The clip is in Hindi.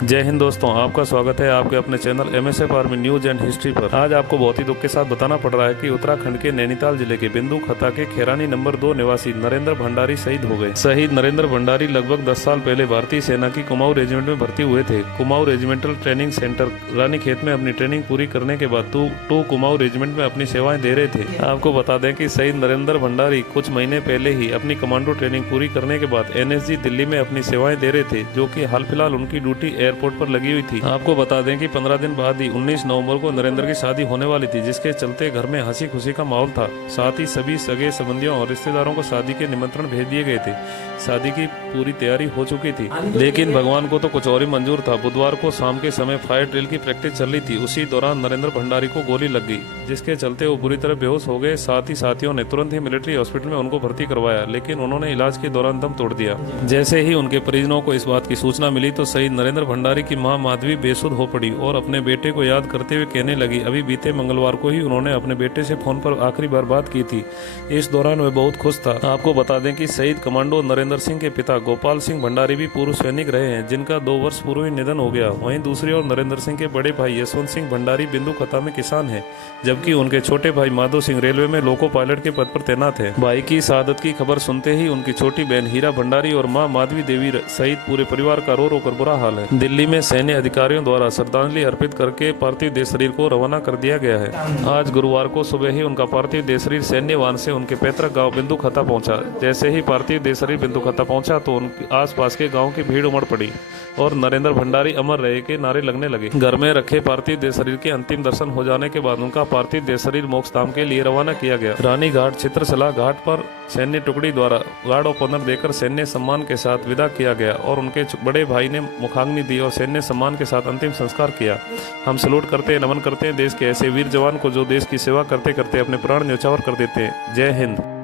जय हिंद दोस्तों, आपका स्वागत है आपके अपने channel MSF army news and history पर। आज आपको बहुत ही दुख के साथ बताना पड़ रहा है कि उत्तराखंड के नैनीताल जिले के बिंदु खता के खेरानी नंबर 2 निवासी नरेंद्र भंडारी शहीद हो गए। शहीद नरेंद्र भंडारी लगभग 10 साल पहले भारतीय सेना की कुमाऊं रेजिमेंट में भर्ती हुए थे। Kumaon regimental training centre Ranikhet में अपनी ट्रेनिंग पूरी करने के बाद टू कुमाऊं रेजिमेंट में अपनी सेवाएं दे रहे थे। आपको बता दें कि शहीद नरेंद्र भंडारी कुछ महीने पहले ही अपनी कमांडो ट्रेनिंग पूरी करने के बाद NSG दिल्ली में अपनी सेवाएं दे रहे थे, जो कि हाल फिलहाल उनकी ड्यूटी एयरपोर्ट पर लगी हुई थी। आपको बता दें कि 15 दिन बाद ही 19 नवंबर को नरेंद्र की शादी होने वाली थी, जिसके चलते घर में हंसी खुशी का माहौल था। साथ ही सभी सगे संबंधियों और रिश्तेदारों को शादी के निमंत्रण भेज दिए गए थे। शादी की पूरी तैयारी हो चुकी थी, लेकिन भगवान को तो कुछ और ही मंजूर था। बुधवार को शाम के समय फायर ड्रिल की प्रैक्टिस चल रही थी। उसी दौरान नरेंद्र भंडारी को गोली लग गई, जिसके चलते वो बुरी तरह बेहोश हो गए। साथ ही साथियों ने तुरंत ही मिलिट्री हॉस्पिटल में उनको भर्ती करवाया, लेकिन उन्होंने इलाज के दौरान दम तोड़ दिया। जैसे ही उनके परिजनों को इस बात की सूचना मिली तो शहीद नरेंद्र भंडारी की मां माधवी बेसुध हो पड़ी और अपने बेटे को याद करते हुए कहने लगी, अभी बीते मंगलवार को ही उन्होंने अपने बेटे से फोन पर आखिरी बार बात की थी। इस दौरान वह बहुत खुश था। आपको बता दें कि शहीद कमांडो नरेंद्र सिंह के पिता गोपाल सिंह भंडारी भी पूर्व सैनिक रहे हैं, जिनका 2 वर्ष पूर्व ही निधन हो गया। वहीं दूसरी ओर नरेंद्र सिंह के बड़े भाई यशवंत सिंह भंडारी बिंदु खता में किसान हैं, जबकि उनके छोटे भाई माधो सिंह रेलवे में लोको पायलट के पद पर तैनात है। भाई की शहादत की खबर सुनते ही उनकी छोटी बहन हीरा भंडारी और मां माधवी देवी सहित पूरे परिवार का रो रो कर बुरा हाल है। दिल्ली में सैन्य अधिकारियों द्वारा श्रद्धांजलि अर्पित करके पार्थिव देह शरीर को रवाना कर दिया गया है। आज गुरुवार को सुबह ही उनका पार्थिव देह शरीर सैन्य वाहन से उनके पैतृक गांव बिंदु खता पहुंचा। जैसे ही पार्थिव देह शरीर बिंदु खता पहुंचा तो उनके आसपास के गांव की भीड़ उमड़ पड़ी और नरेंद्र भंडारी अमर रहे के नारे लगने लगे। घर में रखे पार्थिव देह शरीर के अंतिम दर्शन हो जाने के बाद उनका पार्थिव देह शरीर मोक्ष धाम के लिए रवाना किया गया। रानी घाट चित्रशला घाट पर सैन्य टुकड़ी द्वारा गार्ड ऑफ ऑनर देकर सैन्य सम्मान के साथ विदा किया गया और उनके बड़े भाई ने मुखाग्नि दी और सैन्य सम्मान के साथ अंतिम संस्कार किया। हम सलूट करते हैं, नमन करते हैं देश के ऐसे वीर जवान को जो देश की सेवा करते करते अपने प्राण न्यौछावर कर देते हैं। जय हिंद।